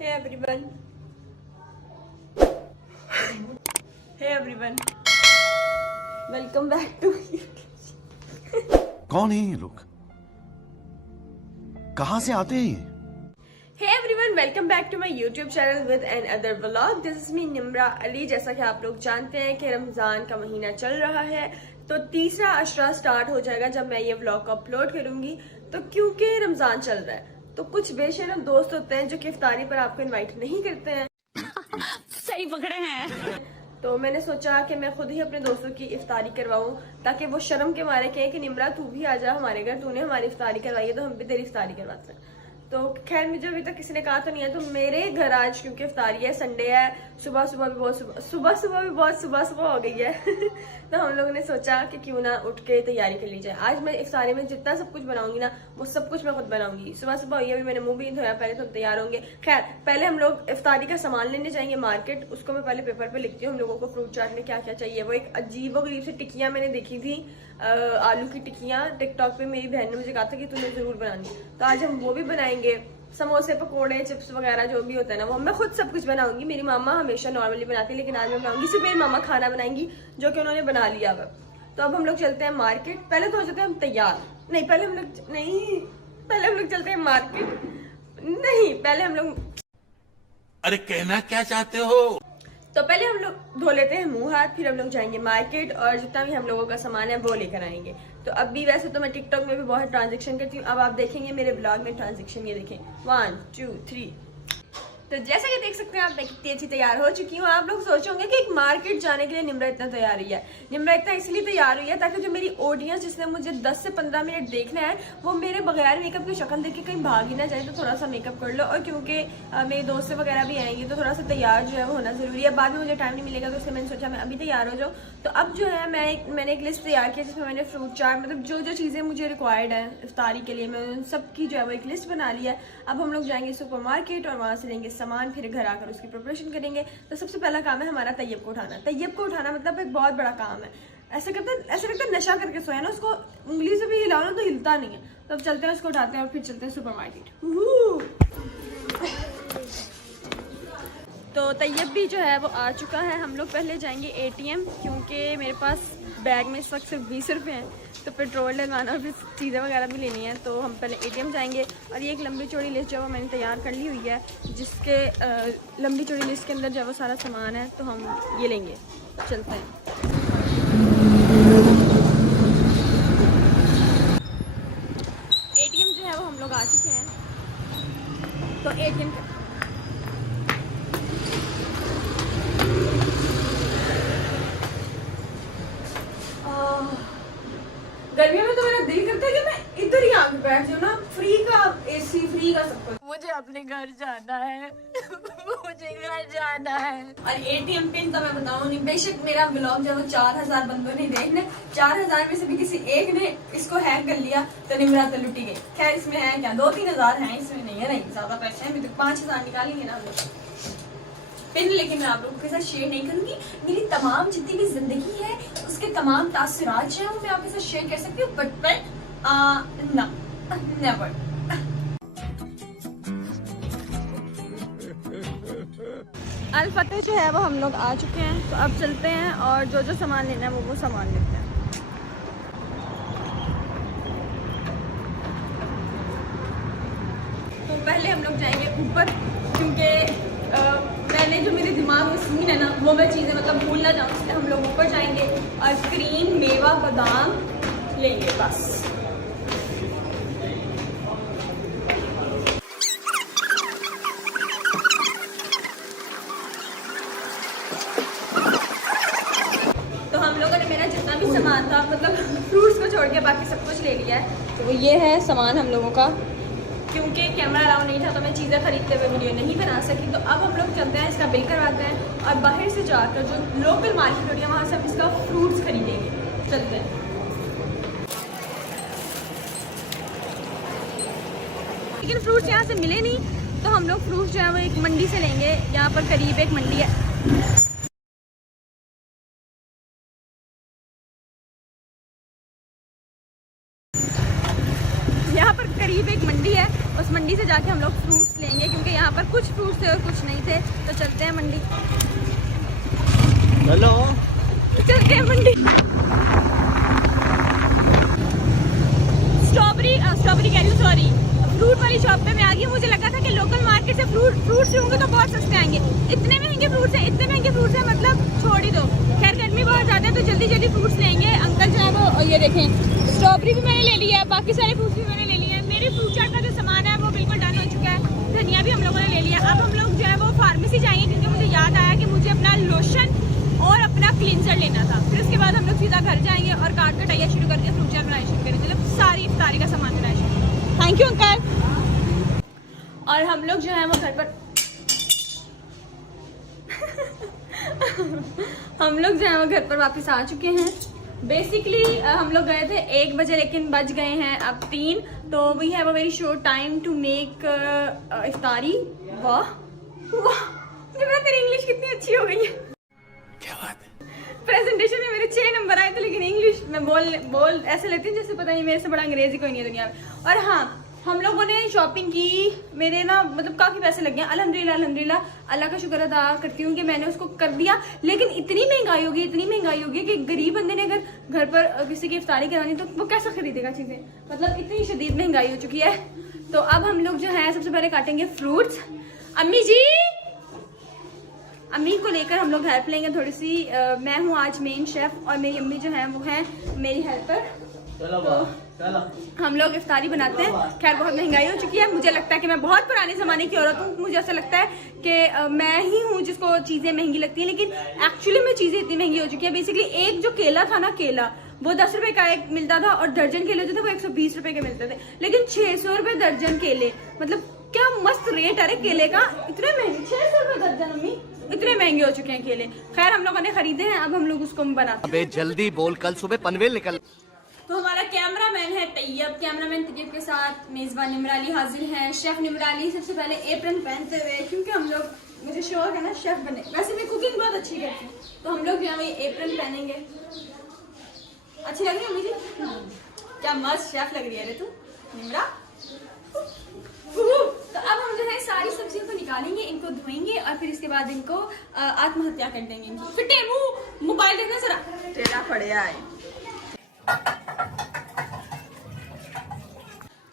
Hey everyone. Hey everyone. Welcome back to कौन है ये लोग? कहां से आते हैं ये? Hey everyone, welcome back to my YouTube channel with another vlog. This is me Nimra Ali. जैसा कि आप लोग जानते हैं कि रमजान का महीना चल रहा है, तो तीसरा अशरा स्टार्ट हो जाएगा जब मैं ये व्लॉग को अपलोड करूंगी। तो क्योंकि रमजान चल रहा है तो कुछ बेशरम दोस्त होते हैं जो कि इफ्तारी पर आपको इनवाइट नहीं करते हैं। सही पकड़े हैं। तो मैंने सोचा कि मैं खुद ही अपने दोस्तों की इफ्तारी करवाऊं ताकि वो शर्म के मारे कहें कि निम्रा तू भी आ जा हमारे घर, तूने हमारी इफ्तारी करवाई है तो हम भी तेरी इफ्तारी करवाते हैं। तो खैर मुझे अभी तक किसी ने कहा तो नहीं है, तो मेरे घर आज क्योंकि इफ्तारी है, संडे है, सुबह सुबह भी बहुत सुबह हो गई है तो हम लोगों ने सोचा कि क्यों ना उठ के तैयारी कर ली जाए। आज मैं इफ्तारी में जितना सब कुछ बनाऊंगी ना वो सब कुछ मैं खुद बनाऊंगी। सुबह सुबह हुई, अभी मैंने मुंह भी नहीं धोया, पहले तो हम तैयार होंगे। खैर पहले हम लोग इफ्तारी का सामान लेने जाएंगे मार्केट, उसको मैं पहले पेपर पे लिखती हूँ हम लोगों को फ्रूट चाट में क्या क्या चाहिए। वो एक अजीब गरीब सी टिक्कियां मैंने देखी थी, आलू की टिक्कियां टिकटॉक पे, मेरी बहन ने मुझे कहा था कि तुम्हें जरूर बनानी, तो आज हम वो भी बनाएंगे। समोसे, पकोड़े, चिप्स वगैरह जो भी होता है ना वो मैं खुद सब कुछ बनाऊंगी। मेरी मामा हमेशा नॉर्मली बनाती है लेकिन आज मैं बनाऊंगी, सिर्फ मेरी मामा खाना बनाएंगी जो कि उन्होंने बना लिया हुआ। तो अब हम लोग चलते हैं मार्केट। पहले तो हो जाते हैं हम तैयार, नहीं पहले हम लोग चलते हैं मार्केट, नहीं पहले हम लोग, अरे कहना क्या चाहते हो? तो पहले हम लोग धो लेते हैं मुंह हाथ, फिर हम लोग जाएंगे मार्केट और जितना भी हम लोगों का सामान है वो लेकर आएंगे। तो अभी वैसे तो मैं टिकटॉक में भी बहुत ट्रांजेक्शन करती हूँ, अब आप देखेंगे मेरे ब्लॉग में ट्रांजेक्शन, ये देखें 1 2 3। तो जैसा कि देख सकते हैं आप, मैं कितनी अच्छी तैयार हो चुकी हूँ। आप लोग सोचोगे कि एक मार्केट जाने के लिए निम्रा इतना तैयार हुई है। निम्रा इतना इसलिए तैयार हुई है ताकि जो मेरी ऑडियंस जिसने मुझे 10 से 15 मिनट देखना है वो मेरे बगैर मेकअप की शक्ल देख के कहीं भाग ही ना जाए, तो थोड़ा सा मेकअप कर लो। और क्योंकि मेरे दोस्त वगैरह भी आएंगे तो थोड़ा सा तैयार जो है वो होना जरूरी है, बाद में मुझे टाइम नहीं मिलेगा, तो इसलिए मैंने सोचा मैं अभी तैयार हो जाऊँ। तो अब जो है मैंने एक लिस्ट तैयार की जिसमें मैंने फ्रूट चाट, मतलब जो जो चीज़ें मुझे रिक्वायर्ड है इफ्तारी के लिए, मैंने उन सब की जो है वो एक लिस्ट बना ली है। अब हम लोग जाएंगे सुपर मार्केट और वहाँ से लेंगे सामान, फिर घर आकर उसकी प्रिपरेशन करेंगे। तो सबसे पहला काम है हमारा तैयब को उठाना। तैयब को उठाना मतलब एक बहुत बड़ा काम है। ऐसा लगता है नशा करके सोया ना, उसको उंगली से भी हिलाओ ना तो हिलता नहीं है। तो अब चलते हैं, उसको उठाते हैं और फिर चलते हैं सुपर मार्केट। तो तैयब भी जो है वो आ चुका है। हम लोग पहले जाएंगे ATM, क्योंकि मेरे पास बैग में इस वक्त सिर्फ 20 रुपये हैं, तो पेट्रोल डलवाना और फिर चीज़ें वगैरह भी लेनी है। तो हम पहले ATM जाएंगे। और ये एक लंबी चौड़ी लिस्ट जो है मैंने तैयार कर ली हुई है, जिसके लंबी चौड़ी लिस्ट के अंदर जो है वो सारा सामान है, तो हम ये लेंगे। चलते हैं। ATM जो है वो हम लोग आ चुके हैं। तो ATM गर्मियों में तो मेरा दिल करता है कि मैं इधर ही आके बैठ जाऊँ ना, फ्री का AC, फ्री का सब कुछ। मुझे अपने घर जाना है मुझे घर जाना है। और ATM पिन तो मैं बताऊँ नहीं, बेशक मेरा ब्लॉग जो है वो 4000 बंदों ने देखने, 4000 में से भी किसी एक ने इसको हैक कर लिया तो निम्रा तो लुटी गई। खैर इसमें है क्या, 2-3 हजार है, इसमें नहीं है, नहीं ज्यादा पैसे हैं, अभी तक 5000 निकालेंगे ना हम लोग पिन। लेकिन मैं आप लोगों के साथ शेयर नहीं करूंगी। मेरी तमाम जितनी भी जिंदगी है उसके तमाम तासुरात जो है वो मैं आपके साथ शेयर कर सकती हूँ, बट ना, नेवर। अल फतेह जो है वो हम लोग आ चुके हैं। तो अब चलते हैं और जो जो सामान लेना है वो सामान लेते हैं। तो पहले हम लोग जाएंगे ऊपर, क्योंकि मैंने जो मेरे दिमाग में सीन है ना वो मैं चीज़ें मतलब भूल ना जाऊँ, इसलिए हम लोग ऊपर जाएंगे और क्रीम, मेवा, बादाम लेंगे बस। तो हम लोगों ने मेरा जितना भी सामान था, मतलब फ्रूट्स को छोड़ के बाकी सब कुछ ले लिया है। तो ये है सामान हम लोगों का, क्योंकि कैमरा अलाउ नहीं था तो मैं चीज़ें खरीदते हुए वीडियो नहीं बना सकी। तो अब हम लोग चलते हैं, इसका बिल करवाते हैं और बाहर से जाकर जो लोकल मार्केट होती है वहाँ से हम इसका फ्रूट्स खरीदेंगे। चलते हैं। लेकिन फ्रूट्स यहाँ से मिले नहीं, तो हम लोग फ्रूट्स जो है वो एक मंडी से लेंगे। यहाँ पर करीब एक मंडी है, यहाँ पर करीब एक मंडी है, उस मंडी से जाके हम लोग फ्रूट्स लेंगे, क्योंकि यहाँ पर कुछ फ्रूट्स थे और कुछ नहीं थे, तो चलते हैं मंडी। हेलो, चलते हैं मंडी। स्ट्रॉबेरी कह रही हूँ, सॉरी, फ्रूट वाली शॉप पे मैं आ गई। मुझे लगा था कि लोकल मार्केट से फ्रूट्स होंगे तो बहुत सस्ते आएंगे। इतने महंगे फ्रूट्स हैं, मतलब छोड़ ही दो। खैर गर्मी बहुत ज़्यादा है तो जल्दी जल्दी फ्रूट्स लेंगे। अंकल जो है वो ये देखें, स्ट्रॉबेरी भी मैंने ले ली है, बाकी सारे फ्रूट्स भी मैंने ले लिए हैं। मेरे फ्रूट चाट का जो सामान है वो बिल्कुल डन हो चुका है। धनिया भी हम लोगों ने ले लिया। अब हम लोग जो है वो फार्मेसी जाएंगे क्योंकि मुझे याद आया कि मुझे अपना लोशन और अपना क्लींजर लेना था। फिर उसके बाद हम लोग सीधा घर जाएंगे और कार्ड कटाइया शुरू करके फ्रूट चाट बनाना शुरू करेंगे, मतलब सारी इफ्तारी का सामान बनाना शुरू। Thank you uncle. और हम लोग जो है वो घर पर हम लोग जो है वो घर पर वापस आ चुके हैं। बेसिकली हम लोग गए थे 1 बजे, लेकिन बज गए हैं अब 3। तो we have a very short time to make इफ्तारी। वाह वाह, तेरी इंग्लिश कितनी अच्छी हो गई है। क्या बात है। प्रेजेंटेशन में मेरे 6 नंबर आए थे, लेकिन इंग्लिश में बोल ऐसे लेती हूँ जैसे पता नहीं मेरे से बड़ा अंग्रेजी कोई नहीं है दुनिया में। और हाँ, हम लोगों ने शॉपिंग की, मेरे ना मतलब काफ़ी पैसे लग गए। अल्हम्दुलिल्लाह अल्लाह का शुक्र अदा करती हूँ कि मैंने उसको कर दिया। लेकिन इतनी महंगाई होगी कि गरीब बंदे ने अगर घर पर किसी की इफ्तारी करानी तो वो कैसे खरीदेगा चीज़ें, मतलब इतनी शदीद महंगाई हो चुकी है। तो अब हम लोग जो है सबसे पहले काटेंगे फ्रूट्स। अम्मी को लेकर हम लोग हेल्प लेंगे थोड़ी सी। मैं हूँ आज मेन शेफ और मेरी अम्मी जो है वो है मेरी हेल्पर। तो हम लोग इफ्तारी बनाते हैं। खैर बहुत महंगाई हो चुकी है। मुझे लगता है कि मैं बहुत पुराने ज़माने की औरत हूँ। मुझे ऐसा लगता है कि मैं ही हूँ जिसको चीज़ें महंगी लगती हैं, लेकिन एक्चुअली में चीज़ें इतनी महंगी हो चुकी है। बेसिकली एक जो केला था ना, केला वो 10 रुपए का एक मिलता था और दर्जन केले जो थे वो 120 रुपए के मिलते थे, लेकिन 600 रुपए दर्जन केले, मतलब क्या मस्त रेट है केले का। इतने महंगे 600 रुपए दर्जन, अम्मी इतने महंगे हो चुके हैं केले। खैर हम लोगों ने खरीदे हैं, अब हम लोग उसको बनाते हैं। अबे जल्दी बोल, कल सुबह पनवेल निकल। तो हमारा कैमरामैन है तैयब, कैमरामैन तैयब के साथ मेजबान निमराली हाजिर हैं। शेफ निमराली सबसे पहले एप्रन पहनते हुए, क्योंकि हम लोग, मुझे शौक है ना शेफ बने। वैसे मैं कुकिंग बहुत अच्छी करती हूँ, तो हम लोग जो है एप्रन पहनेंगे। अच्छी लग रही है मुझे, क्या मस्त शेफ लग रही है रे तू निमरा। तो अब हम जो है सारी सब्जियों को निकालेंगे, इनको धोएंगे और फिर इसके बाद इनको आत्महत्या कर देंगे इनकी। फिर टेमू मोबाइल देखना जरा, तेरा पड़िया है।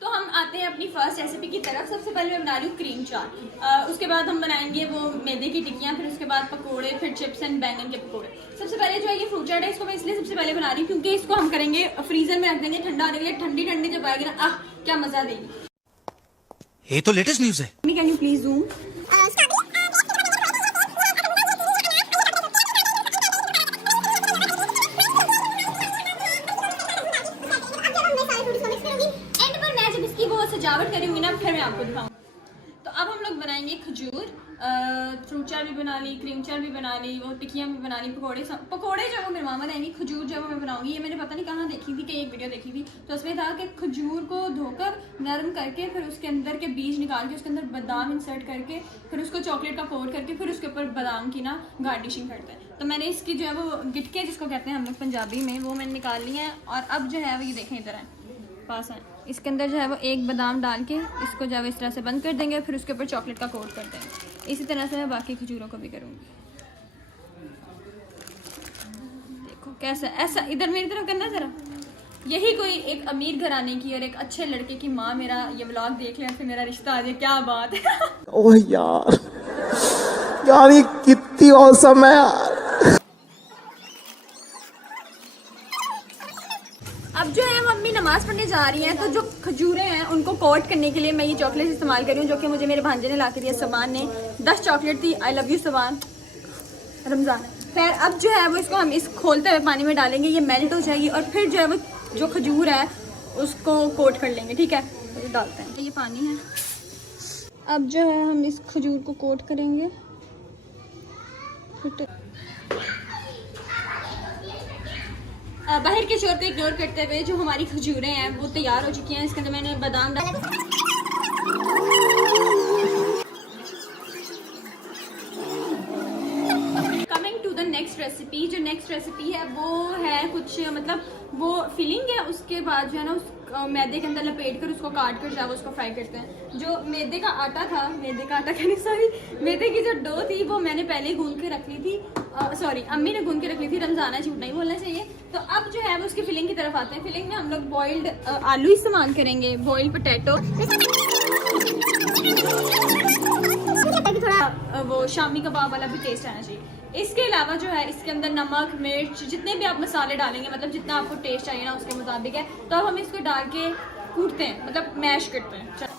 तो हम आते हैं अपनी फर्स्ट रेसिपी की तरफ। सबसे पहले मैं बना रही हूँ क्रीम चाट, उसके बाद हम बनाएंगे वो मैदे की टिक्कियाँ, फिर उसके बाद पकोड़े, फिर चिप्स एंड बैंगन के पकोड़े। सबसे पहले जो है ये फ्रूट चाट है, इसको मैं इसलिए सबसे पहले बना रही हूँ क्योंकि इसको हम करेंगे फ्रीजर में रख देंगे ठंडा होने के लिए। ठंडी ठंडी जब आएगी ना, आह क्या मजा देगी। ये तो लेटेस्ट न्यूज है। Can you please zoom. सजावट करूंगी ना फिर मैं आपको दिखाऊँ। तो अब हम लोग बनाएंगे खजूर। फ्रूट चाट भी बना ली, क्रीम चाट भी बना ली, वो टिक्कियाँ भी बना ली, पकोड़े जो है वो मेरी मामा देंगी। खजूर जो है वो मैं बनाऊंगी। ये मैंने पता नहीं कहाँ देखी थी कि एक वीडियो देखी थी, तो उसमें था कि खजूर को धोकर नरम करके फिर उसके अंदर के बीज निकाल के उसके अंदर बादाम इंसर्ट करके फिर उसको चॉकलेट का कोट करके फिर उसके ऊपर बादाम की ना गार्निशिंग करते हैं। तो मैंने इसकी जो है वो गिटके जिसको कहते हैं हम लोग पंजाबी में, वो मैंने निकाल ली है। और अब जो है वो ये देखें इधर है पास है, इसके अंदर जो है वो एक बादाम डाल के इसको जो है इस तरह से बंद कर देंगे, फिर उसके ऊपर चॉकलेट का कोट कर देंगे। इसी तरह से मैं बाकी खजूरों को भी करूँगी। देखो कैसा, ऐसा इधर मेरी तरफ करना जरा। यही कोई एक अमीर घराने की और एक अच्छे लड़के की माँ मेरा ये व्लॉग देख ले और फिर मेरा रिश्ता आ जाए, क्या बात है। ओह यार, यार ये कितनी औसम है यार। अब जो है मम्मी नमाज पढ़ने जा रही हैं, तो जो खजूरें हैं उनको कोट करने के लिए मैं ये चॉकलेट इस्तेमाल कर रही हूँ, जो कि मुझे मेरे भांजे ने ला के दिया, सबान ने। 10 चॉकलेट थी। आई लव यू सबान, रमजान। खैर अब जो है वो इसको हम इस खोलते हुए पानी में डालेंगे, ये मेल्ट हो जाएगी और फिर जो है वो जो खजूर है उसको कोट कर लेंगे। ठीक है, तो डालते हैं। ये पानी है। अब जो है हम इस खजूर को कोट करेंगे। बाहर के शोर पे इग्नोर करते हुए जो हमारी खजूरें हैं वो तैयार हो चुकी हैं। इसके अंदर मैंने बादाम डाला। Coming to the next recipe, जो नेक्स्ट रेसिपी है वो है कुछ मतलब वो फिलिंग है। उसके बाद जो है ना मैदे के अंदर लपेट कर उसको काट कर चावल उसको फ्राई करते हैं। जो मैदे का आटा था, मैदे का आटा कहने सॉरी, मैदे की जो डो थी वो मैंने पहले ही गूंद के रख ली थी, सॉरी अम्मी ने गूंद के रख ली थी, रमजाना झूठ नहीं बोलना चाहिए। तो अब जो है वो उसकी फिलिंग की तरफ आते हैं। फिलिंग में हम लोग बॉइल्ड आलू इस्तेमाल करेंगे, बॉइल्ड पोटैटो, थोड़ा वो शामी कबाब वाला भी टेस्ट आना चाहिए। इसके अलावा जो है इसके अंदर नमक मिर्च जितने भी आप मसाले डालेंगे, मतलब जितना आपको टेस्ट चाहिए ना उसके मुताबिक है। तो अब हम इसको डाल के कूटते हैं, मतलब मैश करते हैं।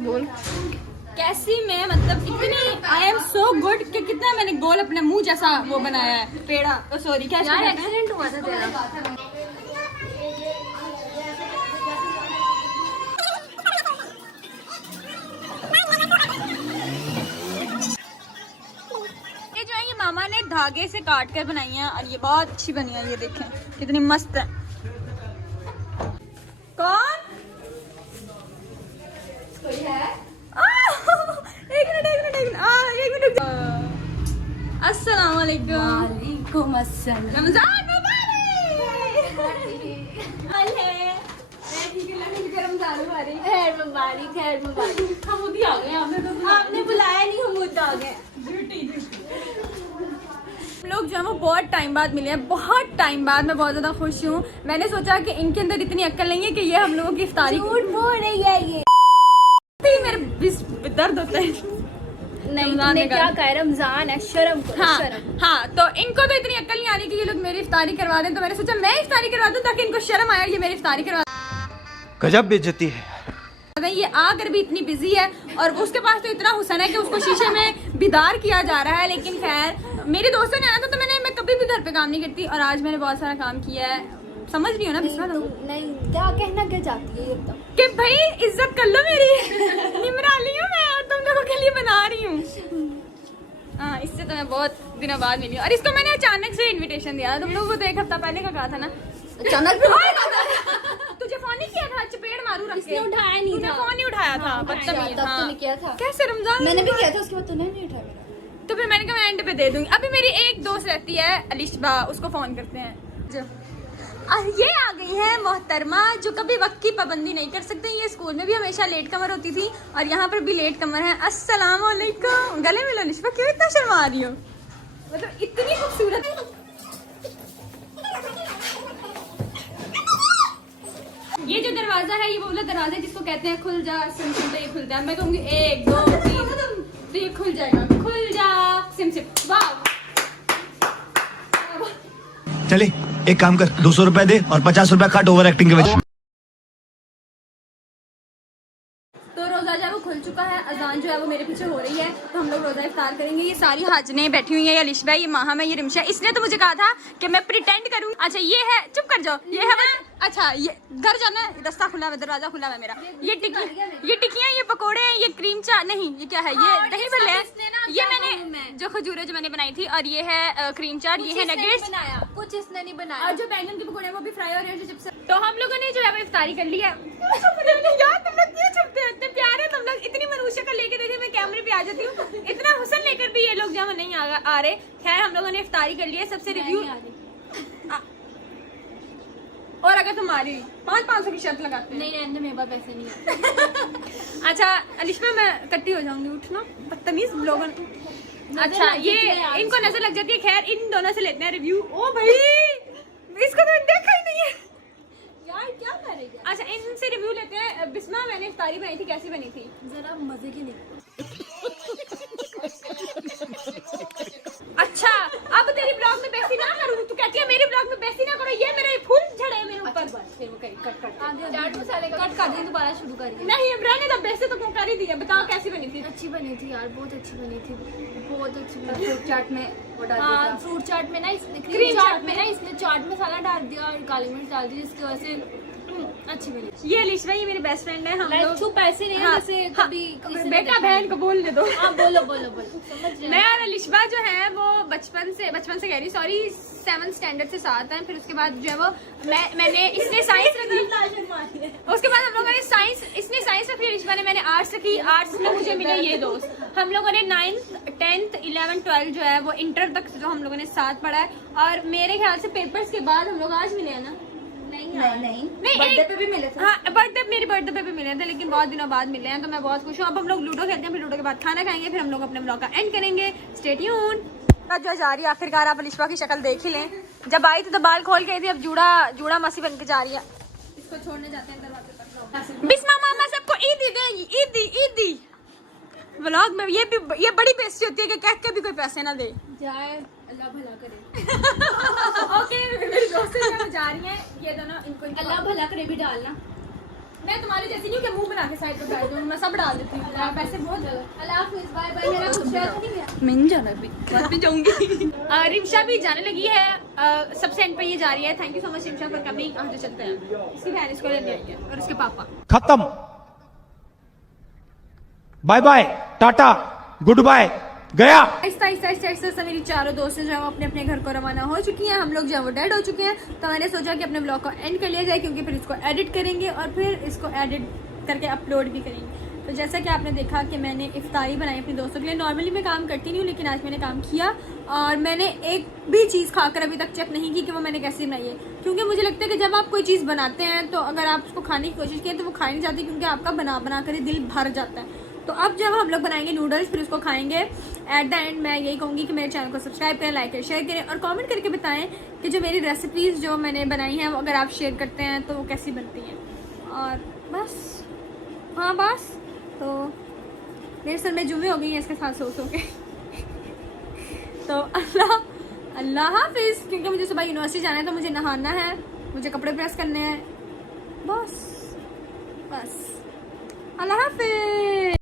बोल कैसी मैं, मतलब इतनी आई एम सो गुड कि कितना मैंने गोल अपने मुंह जैसा वो बनाया है पेड़ा, सॉरी क्या एक्सीडेंट हुआ था तेरा। ये जो है ये मामा ने धागे से काट कर बनाई है और ये बहुत अच्छी बनी है, ये देखें कितनी मस्त है। कौन कोई है? एक मिनट अस्सलाम वालेकुम। वालेकुम अस्सलाम। रमजान मुबारक। रमजान मुबारक। खैर मुबारक, खैर मुबारक। हम उधी आ गए, आपने बुलाया नहीं, हम उधर आ गए। हम लोग जो है वो बहुत टाइम बाद मिले हैं, बहुत टाइम बाद। मैं बहुत ज़्यादा खुश हूँ। मैंने सोचा कि इनके अंदर इतनी अक्ल नहीं है कि ये हम लोगों की इफ्तारी झूठ बोल रही है ये। मेरे दर्द होता है। नहीं तुमने क्या कहा, रमजान है, शर्म करो। हाँ, शर्म। हाँ, तो इनको तो इतनी अक्ल नहीं आ रही कि ये लोग मेरी इफ्तारी करवा दें, तो मैंने सोचा मैं इफ्तारी करवा दूं ताकि इनको शर्म आए, ये मेरी इफ्तारी करवा गजब बेइज्जती है। ये आकर भी इतनी बिजी है और उसके पास तो इतना हुसन है कि उसको शीशे में बिदार किया जा रहा है। लेकिन खैर मेरे दोस्तों ने आना था तो मैं कभी भी घर पे काम नहीं करती और आज मैंने बहुत सारा काम किया है। समझ रही हो ना बिस्मा? नहीं क्या कहना क्या चाहती है एकदम कि भाई इज्जत कर लो मेरी। निमरा ली हूँ मैं और तुम लोगों के लिए बना रही हूँ। हाँ, इससे तो मैं बहुत दिनों बाद मिली हूँ और इसको मैंने अचानक से इनविटेशन दिया। तुम लोगों को तो एक हफ्ता पहले का कहा था ना। अचानक तुझे फोन नहीं किया था? चपेड़ मारू रख के। उठाया नहीं था। फोन नहीं उठाया था, बदतमीज। तब तूने किया था। कैसे रमजान? मैंने भी किया था, उसके बाद तूने नहीं उठाया मेरा। तो फिर मैंने कहा मैं एंड पे दे दूंगी। अभी मेरी एक दोस्त रहती है अलिशबा, उसको फोन करते हैं। जो ये आ गई है मोहतरमा जो कभी वक्त की पाबंदी नहीं कर सकते। ये स्कूल में भी हमेशा लेट कमर होती थी और यहाँ पर भी लेट कमर है। अस्सलाम वालेकुम। गले मिलो निशबा, क्यों इतना शर्मा रही हो? मतलब इतनी खूबसूरत। ये जो दरवाजा है ये वो वाला दरवाजा है जिसको कहते हैं खुल जा सिम सिम, तो ये खुलता है। मैं कहूँगी 1 2 3 तो ये खुल जाएगा। खुल जा सिम सिम। वाह, चले एक काम कर, 200 रुपए दे और 50 रुपए काट ओवर एक्टिंग के वजह। तो रोजा जो है वो खुल चुका है, अजान जो है वो मेरे पीछे हो रही है, तो हम लोग रोजा इफ्तार करेंगे। ये सारी हाजने बैठी हुई है, ये अलिशबा, ये माहम है, ये रिमशा। इसने तो मुझे कहा था कि मैं प्रिटेंड करूँ। अच्छा ये है, चुप कर जाओ, ये है अच्छा ये घर जाना है, रास्ता खुला है, दरवाजा खुला है मेरा। ये टिकियाँ, ये पकोड़े हैं, ये क्रीम चा नहीं ये क्या है, ये दही भल्ले है, ये मैंने जो खजूरें जो मैंने बनाई थी, और ये है क्रीम चाट, ये है नगेट्स। कुछ इसने नहीं बनाया। और जो बैंगन के पकोड़े हैं वो भी फ्राई हो रहे हैं चिप्स। तो हम लोगों ने जो है वो इफ्तारी कर ली है। यार तुम लोग क्यों छुपते हो? इतने प्यारे तुम लोग, इतनी मनुष्य का लेके देखे मैं कैमरे पे आ जाती हूँ। इतना हुसन लेकर भी ये लोग जो है नहीं आ रहे। खैर हम लोगों ने इफ्तारी कर ली है। सबसे रिव्यू, और अगर तुम आ रही 500 की शर्त लगाते हैं। नहीं रहने, मेरे पास पैसे नहीं है। अच्छा अलिशबा मैं कट्टी हो जाऊंगी, उठना बदतमीज लोगों। अच्छा ये इनको नजर लग जाती है। खैर इन दोनों से लेते हैं रिव्यू। ओ भाई इसको तो देखा ही नहीं है यार, क्या करेगा। अच्छा इनसे रिव्यू लेते हैं। बिस्मा मैंने इफ्तारी बनाई थी, कैसी बनी थी? जरा मजे की नहीं। अच्छा अब तेरी ब्लॉग में बेइज्जती ना करूँ, तू कहती है मेरी ब्लॉग में बेइज्जती ना करो। ये मेरे फूल झड़े हैं मेरे ऊपर। फिर वो करी कट चाट मसाले का कट कर दिए, दोबारा शुरू करिए। नहीं अब रहने दो, बेइज्जती तो कर ही दी है। बताओ कैसी बनी थी? अच्छी बनी थी यार, बहुत अच्छी बनी थी, बहुत अच्छी बनी। फ्रूट चाट में हाँ, फ्रूट चाट में ना इसने क्रीम चाट में ना इसने चाट मसाला डाल दिया और काली मिर्च डाल दी, जिसकी वजह से अच्छी बनी। ये लिशवा, ये मेरी बेस्ट फ्रेंड है। हम लोग छू पैसे नहीं है हाँ, जैसे हाँ, कभी किसी ने बेटा देखा बहन को बोलने दो। हाँ बोलो बोलो बोलो, समझ रहे मैं और लिशवा जो है वो बचपन से कह रही, सॉरी 7th स्टैंडर्ड से साथ हैं। फिर उसके बाद जो है वो मैंने इसने साइंस रखी, उसके बाद हम लोगों ने इसने साइंस रखी, लिशवा ने, मैंने आर्ट्स रखी। आर्ट्स में मुझे मिले ये दोस्त। हम लोगों ने 9th 10th 11th 12 जो है वो इंटर तक जो हम लोगों ने साथ पढ़ा है। और मेरे ख्याल से पेपर्स के बाद हम लोग आज मिले हैं ना? नहीं, बर्थडे पे भी मिले थे। हाँ, मेरी बर्थडे पे भी मिले थे, लेकिन बहुत दिनों बाद मिले हैं, तो मैं बहुत खुश हूँ। अब हम लोग लूडो खेलते हैं, फिर लूडो के बाद खाना खाएंगे, फिर हम लोग अपने ब्लॉग का एंड करेंगे। Stay tune. जो जा रही है आखिरकार, आप अलिशवा की शक्ल देख ही लें। जब आई थी तो बाल खोल के आई थी, अब जूड़ा मसी बन के जा रही है। इसको छोड़ने जाते हैं दरवाजे तक। बिस्मा मामा सबको ईदी देंगी, ईदी। व्लॉग में ये बड़ी बेइज्जती होती है कि कह के भी कोई पैसे ना दे जाए, अल्लाह भला करे। ओके, मेरी दोस्तें जा रही हैं, ये दोनों इनको अल्लाह भला करे भी डालना। मैं तुम्हारी जैसी नहीं कि मुंह बना के साइड पे बैठ जाऊं, मैं सब डाल देती हूँ पैसे बहुत ज्यादा। अल्लाह हाफिज़, बाय बाय। मेरा कुछ याद नहीं गया। मैं नहीं जाना अभी, बाद में जाऊंगी। रिमशा भी जाने लगी है, सबसे एंड पे ये जा रही है। Thank you so much Rimsha for coming. आज चलते हैं, इसकी बहन इसको लेने आई है और उसके पापा। खत्म, bye bye, tata, good bye, गया। ऐसा मेरी चारों दोस्तें जो है वो अपने अपने घर को रवाना हो चुकी हैं। हम लोग जो है वो डेड हो चुके हैं, तो मैंने सोचा कि अपने ब्लॉग को एंड कर लिया जाए, क्योंकि फिर इसको एडिट करेंगे और फिर इसको एडिट करके अपलोड भी करेंगे। तो जैसा कि आपने देखा कि मैंने इफ्तारी बनाई अपने दोस्तों के लिए। नॉर्मली मैं काम करती नहीं हूँ, लेकिन आज मैंने काम किया और मैंने एक भी चीज़ खाकर अभी तक चेक नहीं की कि वो मैंने कैसे बनाई है, क्योंकि मुझे लगता है कि जब आप कोई चीज़ बनाते हैं तो अगर आप उसको खाने की कोशिश किए तो वो खाई नहीं जाती, क्योंकि आपका बना कर ही दिल भर जाता है। तो अब जब हम लोग बनाएंगे नूडल्स, फिर उसको खाएंगे। एट द एंड मैं यही कहूँगी कि मेरे चैनल को सब्सक्राइब करें, लाइक करें, शेयर करें और कमेंट करके बताएं कि जो मेरी रेसिपीज़ जो मैंने बनाई हैं वो अगर आप शेयर करते हैं तो वो कैसी बनती हैं। और बस, हाँ बस, तो मेरे सर में जुम्मे हो गई हैं इसके साथ सो के। तो अल्लाह हाफिज़, क्योंकि मुझे सुबह यूनिवर्सिटी जाना है, तो मुझे नहाना है, मुझे कपड़े प्रेस करने हैं। बस अल्लाह हाफिज़।